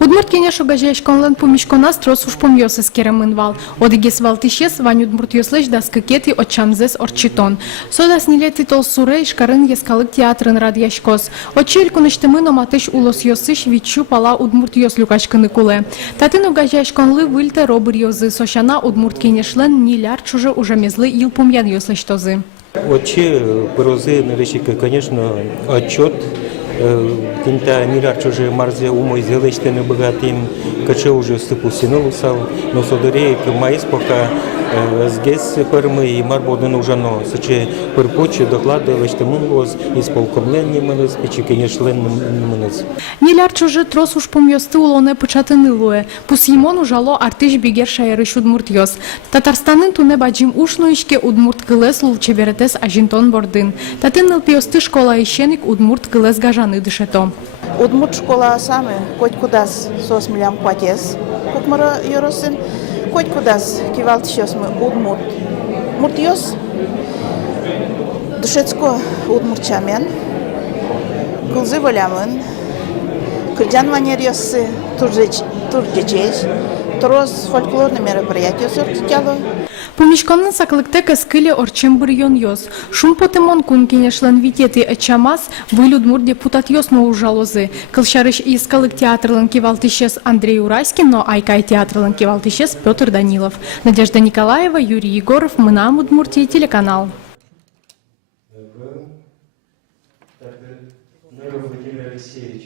Удмурт кенеш огажаешконлен помишкона строс уж помьёсы скеремынвал. Одигес валтишес вань удмурт ёслеш да скакети отчамзес орчитон. Сода снилети тол суре ишкарын ескалык театрын радьяшкос. Очель куныштымын оматыш улос ёсыш вичу пала удмурт ёс люкашкыны куле. Татын огажаешконлы выльте робыр ёзы сошана удмурт кенешлен ниляр чуже уже мезлы ил помьян ёслештозы. Очи брозы наречика, конечно, отчет. Când-a nirar чуже марзе умой зелештене богатым, каче уже стыпу синылусал, но содоре к маис пока сгес пермы и марбоден ужано, соче перпоче доклады лештемун воз исполкомление менес, печи конечно менес. Ниляр чуже трос уж помьёсты улоне початынылуе, пус емон ужало артыш бигер шайрыш удмурт ёс. Татарстанын туне баджим ушноишке удмурт кылес лулчеберетес ажинтон бордын. Татын нылпиосты школа ищеник удмурт кылес гажаны дышето. Удмурт школа саме, хоть кудас сос милям платес, кукмара йоросин, хоть кудас кивалт щас мы удмурт. Муртиос душецко удмуртчамен, кылзы волямын, кырджан ванерьосы турджечеч, трос фольклорный мероприятие сортитяло. Помишконын саклыктека скыле орчембыр йон ёс. Шум потемон кун кенешлен витети ачамас выль удмурт депутат ёс мо ужалозы. Кылшарыш искалык театрлын кивалтышес Андрей Ураськин, но айкай театрлын кивалтышес Петр Данилов. Надежда Николаева, Юрий Егоров, Мынам Удмуртия, телеканал. Владимир Алексеевич.